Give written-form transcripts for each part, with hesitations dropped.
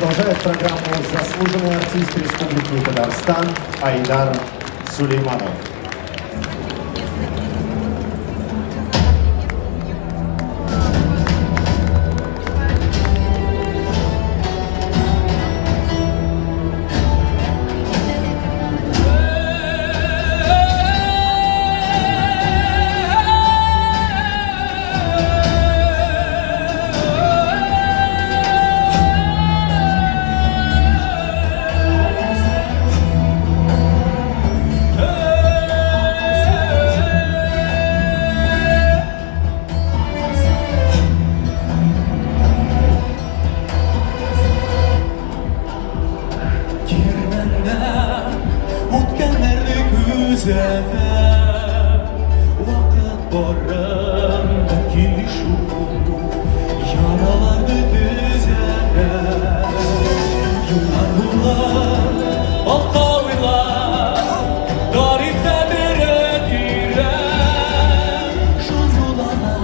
Продолжает программу заслуженный артист Республики Татарстан Айдар Сулейманов. Vakit barında kilişu yaralardı düzene yıllar bunlar alkavilar tarihte bir etire şu zulana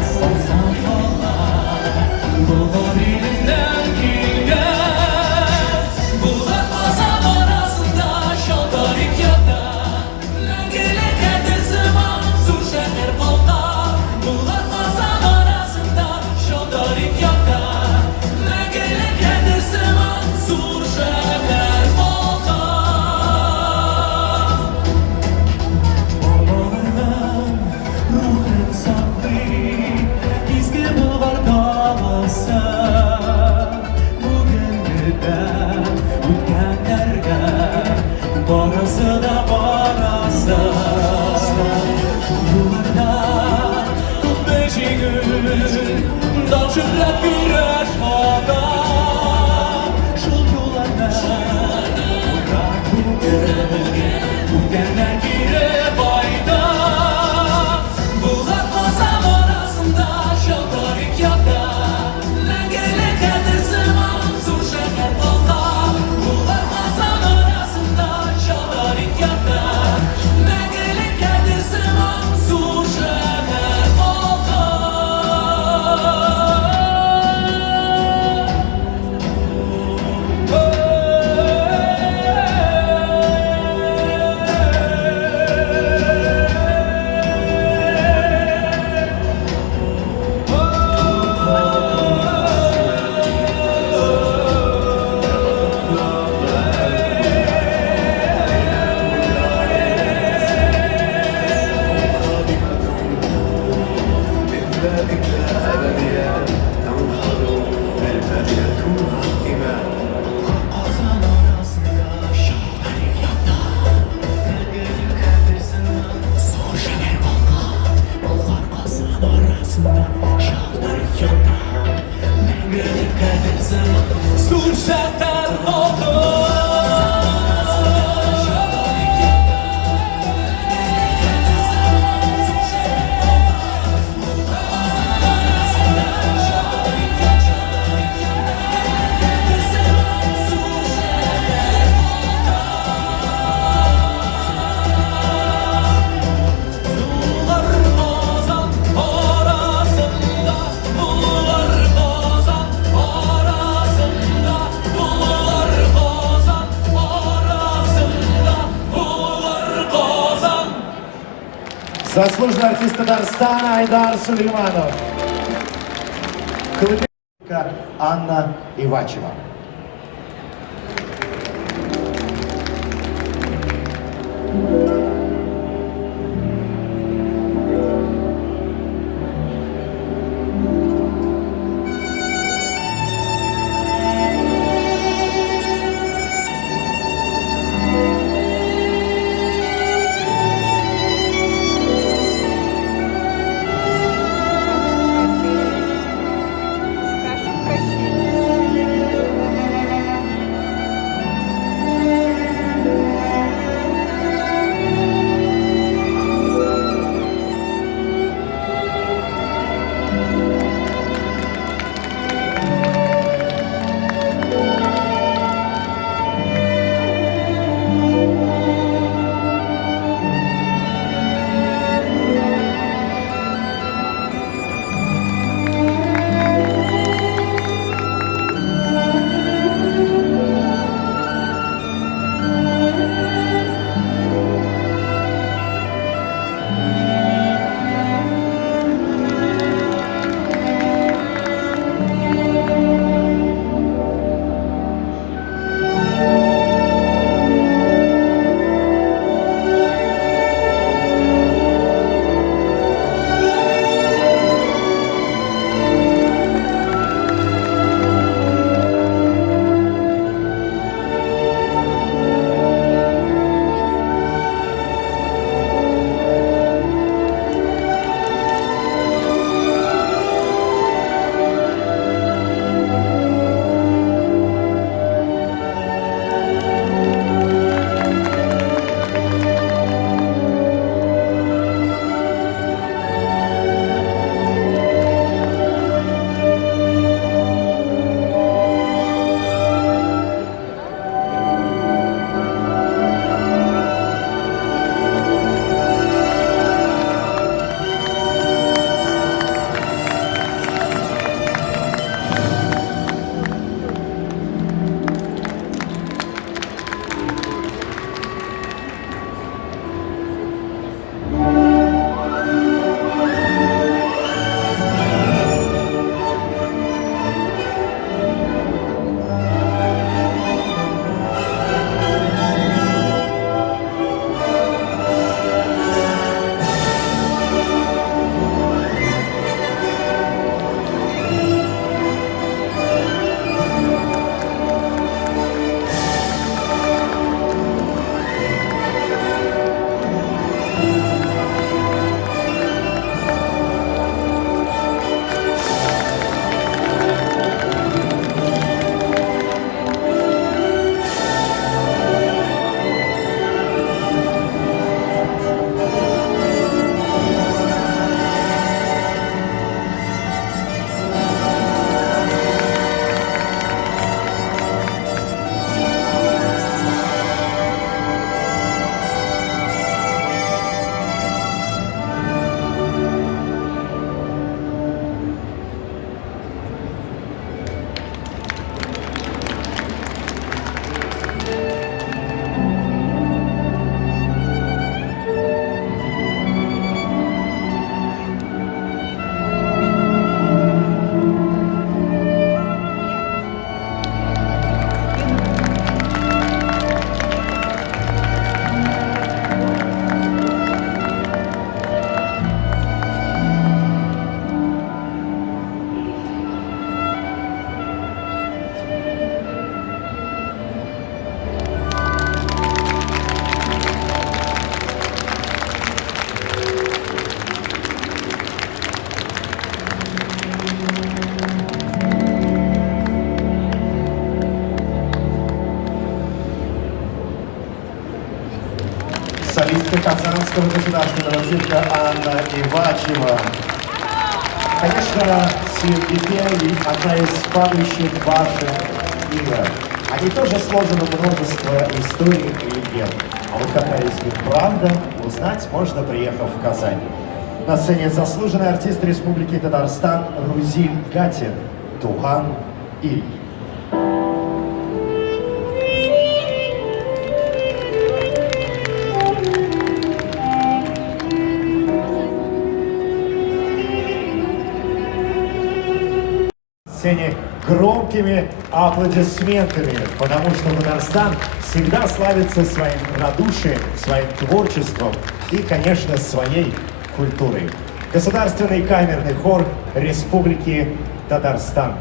sansan falan dolar elinden kilgen bulgar pazar arasında şaltarik yapta Barası da barası Yıllarda tut beşi gün Dal şöhret güreş hada Şu yollarda Bırak bu genler gire bayda Bulgar pazar arasında şaltarik yapta Lengele kedir zaman sur şeker falda Bulgar pazar arasında şaltarik yapta Lengele kedir zaman sur şeker falda Sur şartlar oldu Заслуженный артист Татарстана Айдар Сулейманов. Колыбелька Анна Ивачева. артистка Казанского государственного цирка Анна Ивачева. Конечно, Севгипель – одна из падающих башен мира. Они тоже сложены множество историй и легенд. А вот какая из них правда, узнать можно, приехав в Казань. На сцене заслуженный артист Республики Татарстан Рузиль Гатин, Тухан Иль. Сцене громкими аплодисментами, потому что Татарстан всегда славится своим радушием, своим творчеством и, конечно, своей культурой. Государственный камерный хор Республики Татарстан.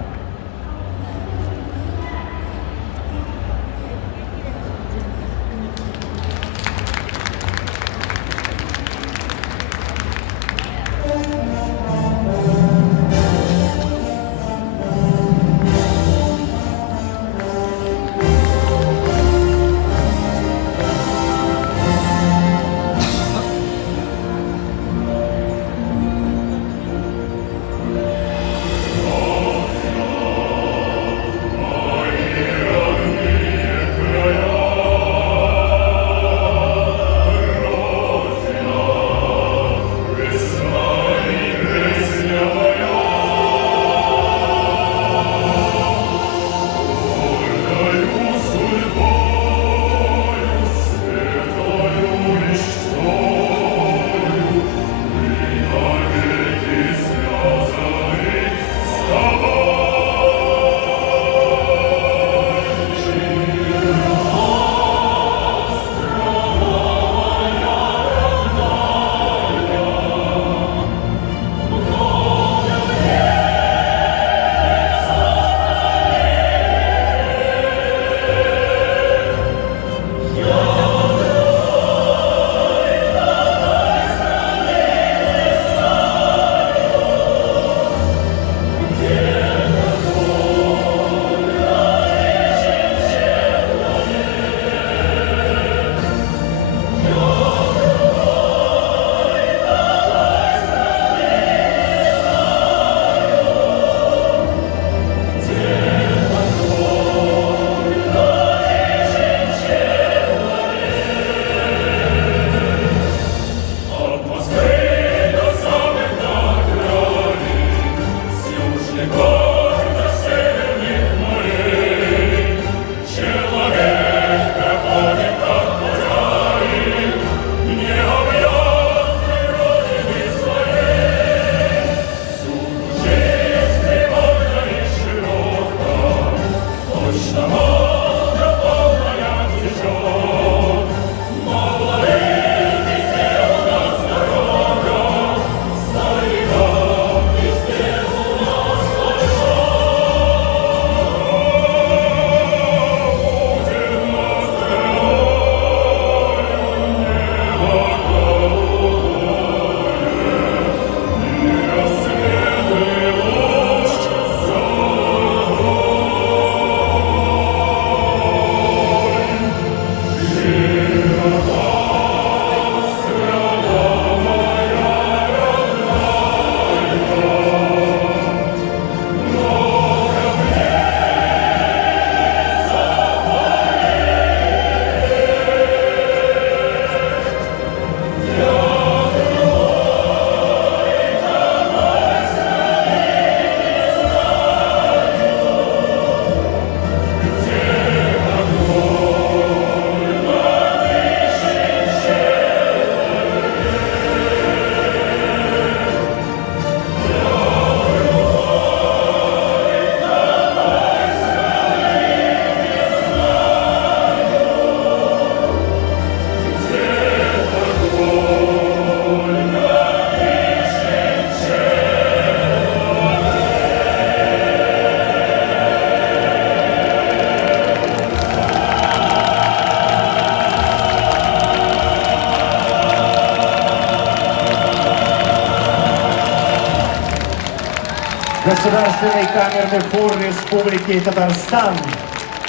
Государственный камерный хор Республики Татарстан.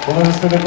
Художественный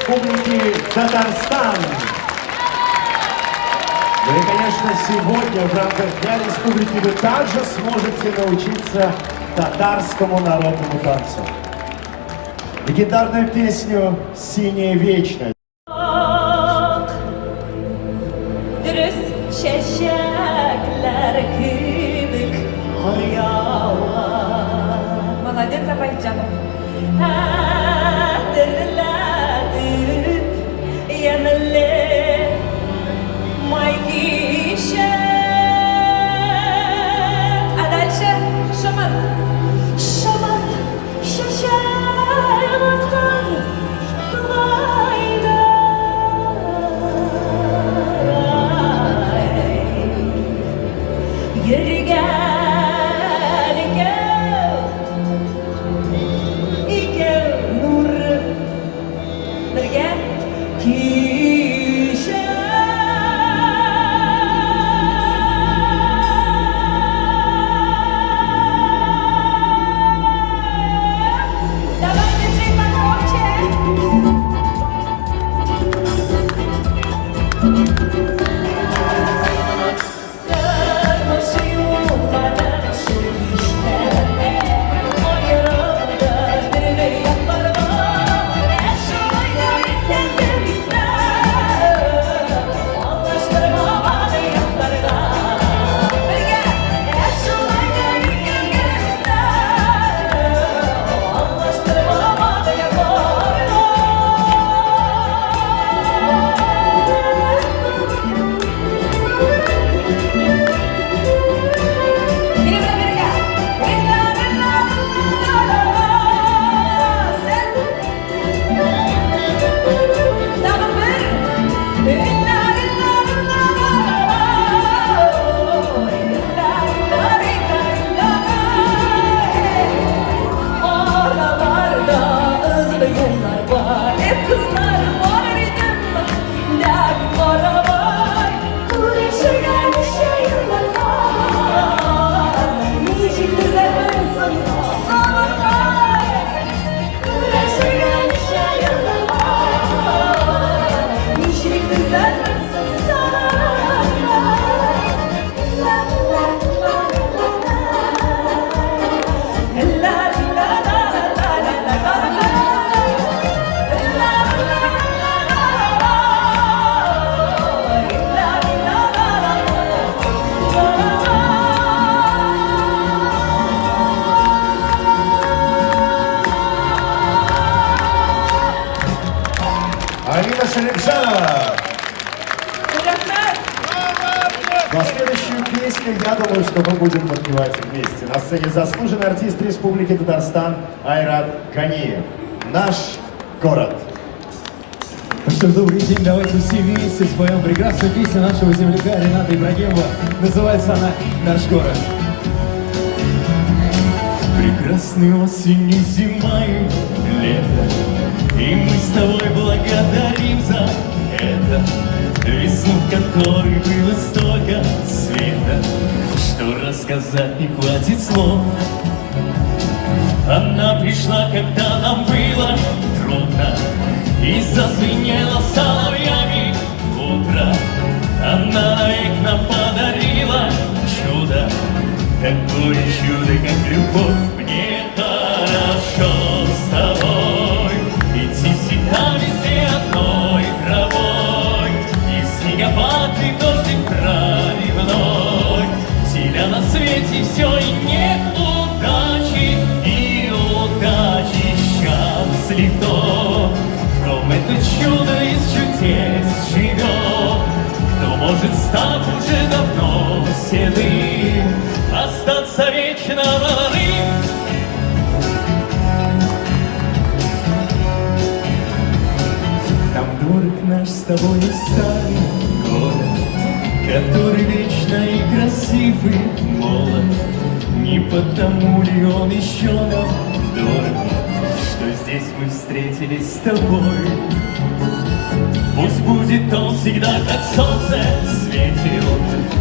Республики Татарстан. Ну и, конечно, сегодня в рамках Дня Республики вы также сможете научиться татарскому народному танцу. Легендарную песню «Синяя вечность». Dürüst çiçekler kıdık arıyorlar. Молодец, Абайджанов. Hatırladık yanılı майки. А дальше шамат. Шамат, шашараткан, Давайте чуть погромче. Алина Шалимжанова. Рахмет. На следующую песню, я думаю, что мы будем подпевать вместе. На сцене заслуженный артист Республики Татарстан Айрат Ганиев. Наш город. Ну что ж, добрый день, давайте все вместе споем прекрасную песню нашего земляка Рената Ибрагимова. Называется она «Наш город». Прекрасный осенью, зимой, лето, и мы с тобой благодарим за это. Весну, в которой было столько света, что рассказать не хватит слов. Она пришла, когда нам было трудно, и зазвенела соловьями утро. Она навек нам подарила чудо, такое чудо, как любовь. Мне хорошо с тобой, идти всегда везде одной травой, и снегопад, и дождик проливной. Тебя на свете все и нет удачи, и удачи счастлив тот, в ком это чудо из чудес живет, кто может, став уже давно седым, остаться вечно молодым. Нам дорог наш с тобой старый город, который вечно и красивый молод. Не потому ли он еще нам дорог, что здесь мы встретились с тобой? Пусть будет он всегда, как солнце светил,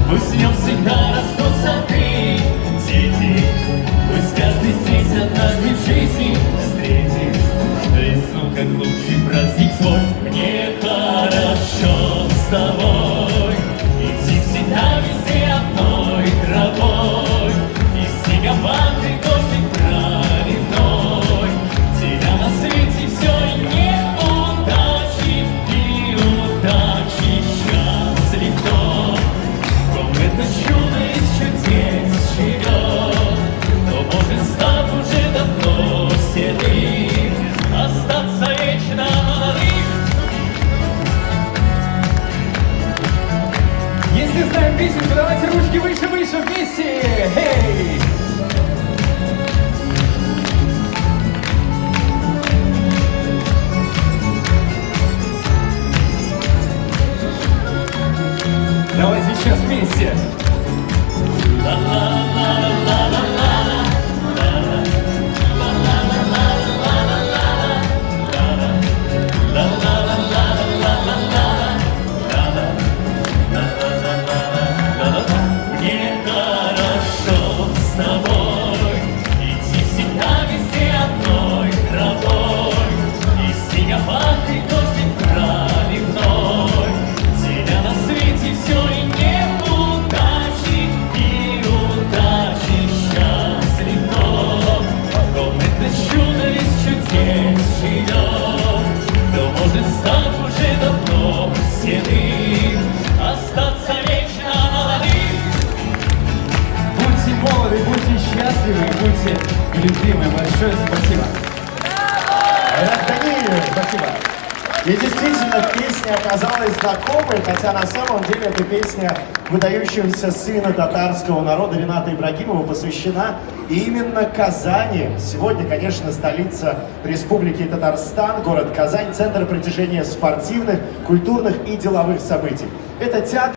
пусть в нем всегда растут сады, дети. Пусть каждый здесь однажды в жизни встретит весну, как лучший праздник свой. скоріше в місці! Гей! Давайте сейчас вместе! Мне хорошо с тобой, идти всегда везде одной тропой. И снегопад, и дождик проливной, тебя на свете все и неудачи, и удачи счастлив вновь. В это чудо из чудес живет, кто может стать уже давно седым, остаться вечно молодым. Будьте молоды, будьте счастливы, будьте любимы. Большое спасибо. Даниил, Спасибо. и действительно, песня оказалась знакомой, хотя на самом деле эта песня выдающегося сына татарского народа Рената Ибрагимова посвящена именно Казани. Сегодня, конечно, столица Республики Татарстан, город Казань, центр притяжения спортивных, культурных и деловых событий. Это театр.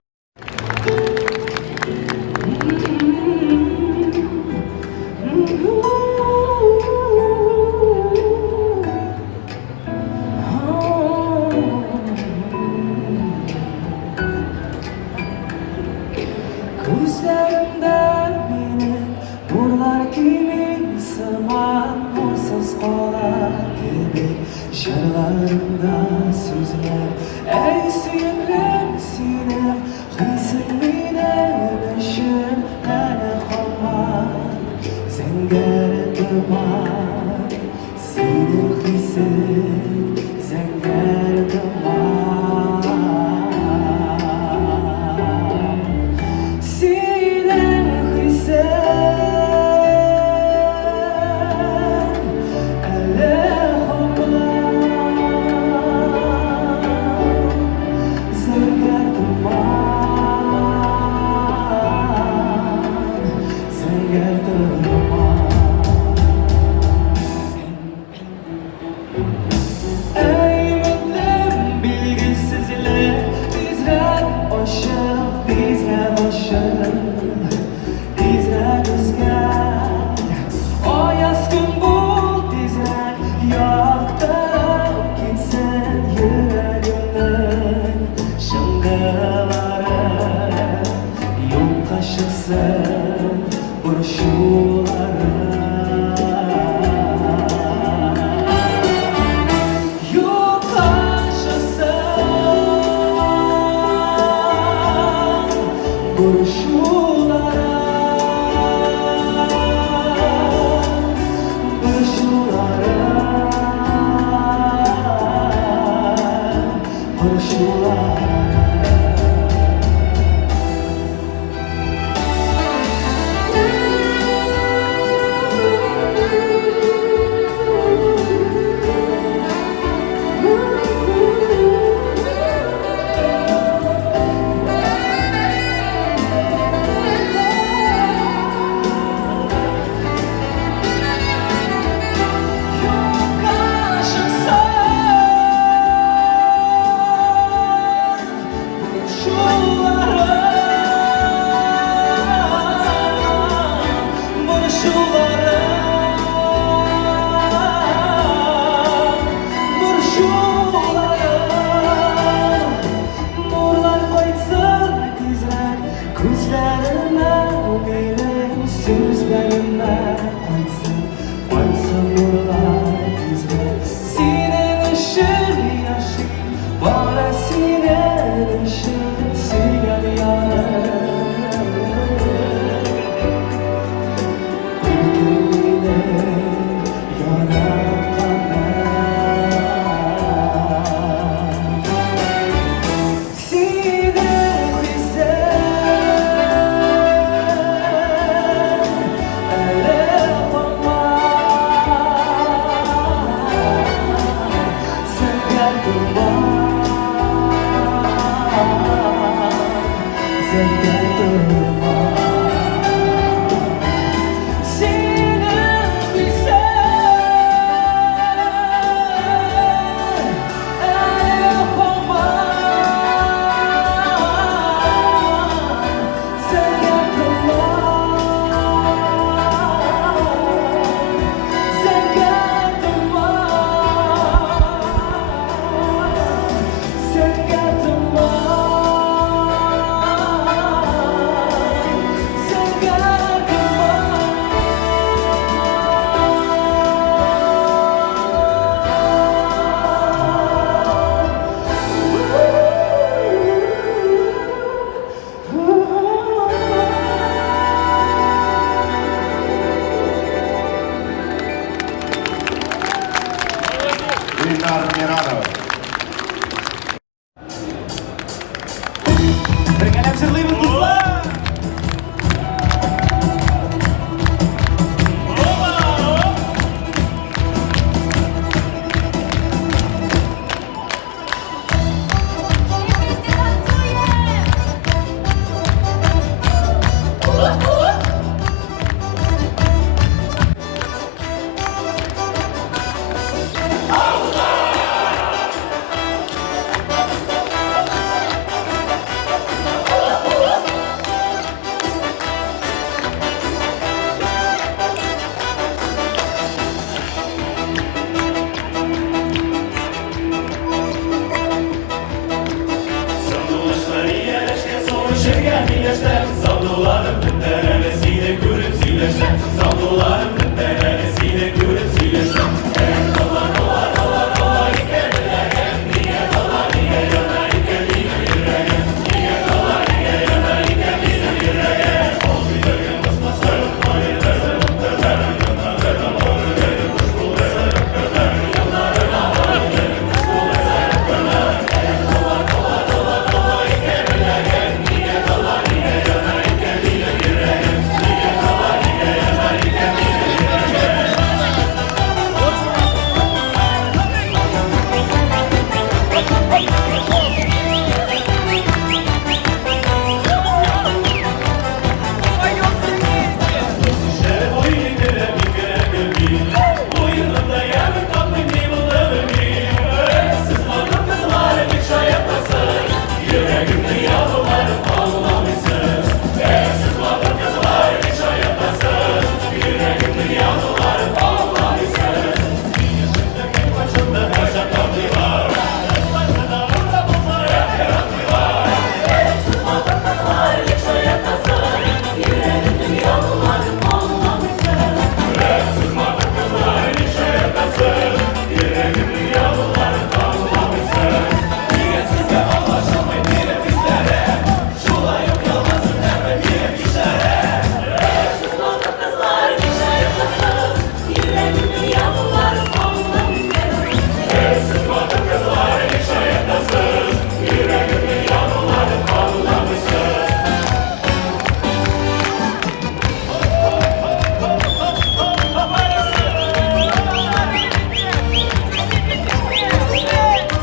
Gözlerimde benim nurlar gibi sığmaz nursuz kolar gibi Şarlarında sözler ey sinem sinem Hıysın mine beşin hele kalmaz Zenger duman senin hıysın Zenger duman Sinen hıysın ele kalmaz Zenger duman Zenger duman Ey mutlum bilgisizler bizler aşık bizler aşık bizler rüzgar o yaskın bul bizler yaktırıp gitsin yüreğimden şıngaları yol taşısın buruşuları Yok aşısı Buruşulara Buruşulara Buruşulara Yok aşısı Şırgen iyileşler, zavlularım derelesiyle gülüp zileşler. Zavlularım derelesiyle gülüp zileşler.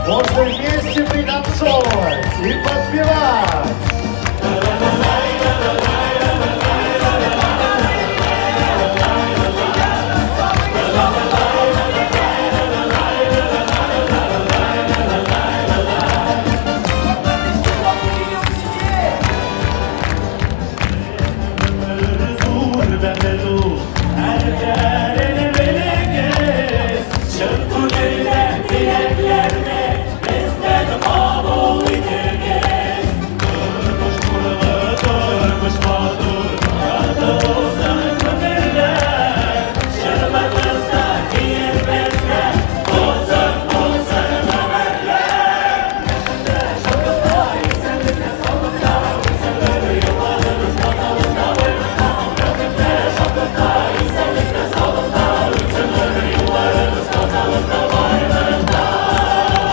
Можно вместе пританцовывать и подпевать.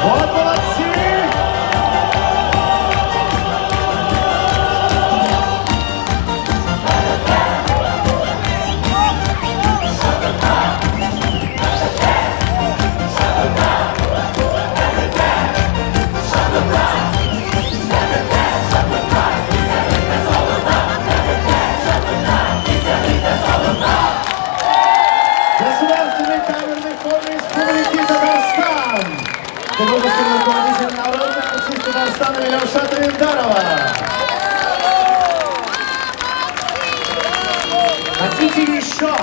Вот молодцы! Государственный камерный хор Республики Татарстан. Художественный руководитель народной артист Татарстана Милюша Триндарова. Хотите еще?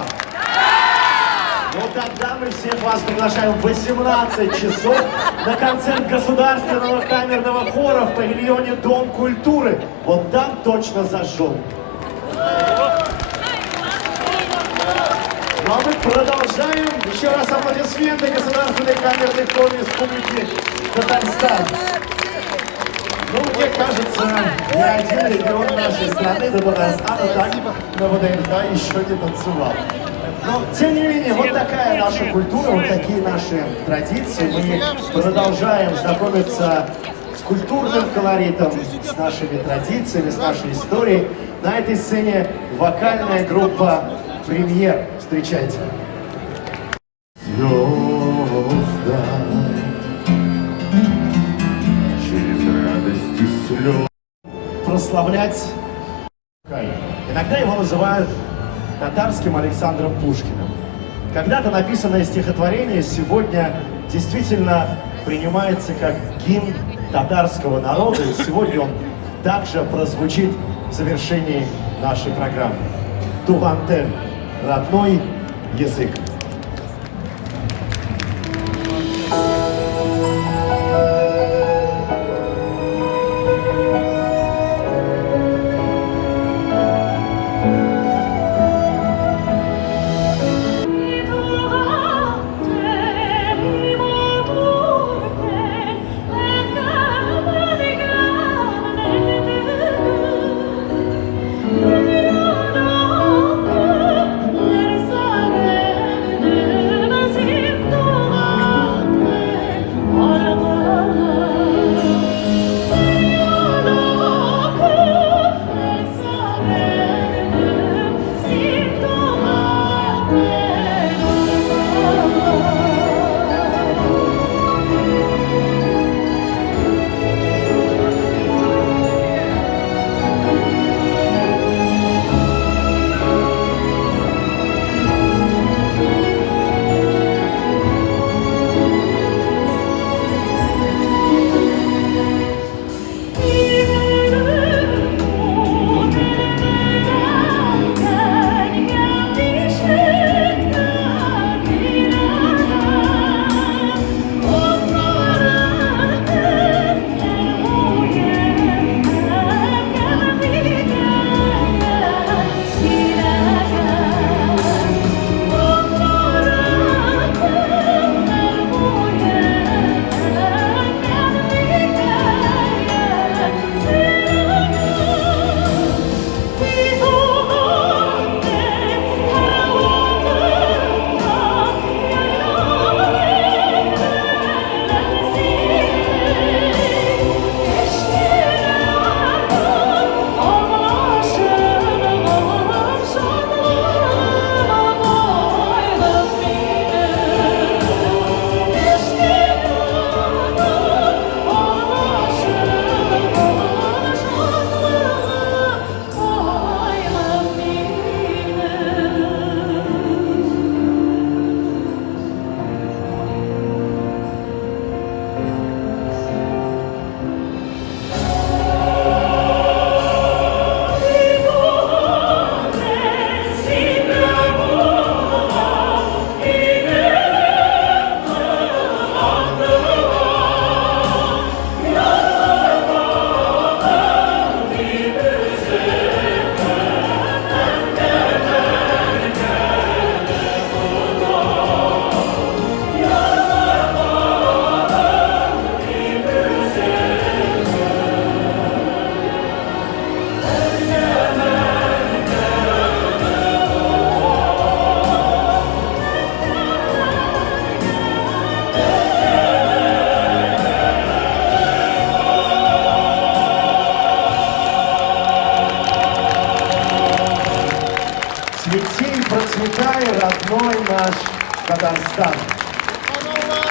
Ну тогда мы всех вас приглашаем в 18 часов на концерт Государственного камерного хора в павильоне Дом культуры. Вот там точно зажжем. Ну а мы продолжаем. Еще раз аплодисменты Государственный камерный хор Республики Татарстан. Ну, мне кажется, ни один регион нашей страны до Татарстана так на ВДНХ еще не танцевал. Но, тем не менее, вот такая наша культура, вот такие наши традиции. Мы продолжаем знакомиться с культурным колоритом, с нашими традициями, с нашей историей. На этой сцене вокальная группа «Премьер». Встречайте. Звезда через радость и слез. Прославлять. Иногда его называют татарским Александром Пушкиным. Когда-то написанное стихотворение сегодня действительно принимается как гимн татарского народа, и сегодня он также прозвучит в завершении нашей программы. Тугантен – родной язык. любимый, родной наш Татарстан.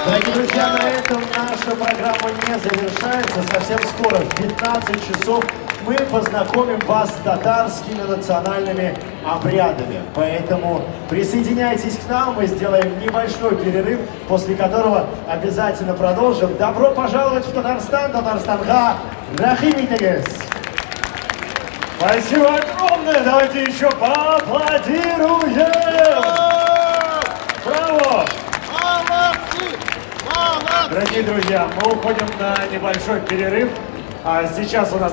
Дорогие друзья, на этом наша программа не завершается. Совсем скоро, в 15 часов, мы познакомим вас с татарскими национальными обрядами. Поэтому присоединяйтесь к нам, мы сделаем небольшой перерыв, после которого обязательно продолжим. Добро пожаловать в Татарстан, Татарстанга, Рахимитегес! Спасибо огромное! Давайте еще поаплодируем! Браво! Дорогие друзья, мы уходим на небольшой перерыв. А сейчас у нас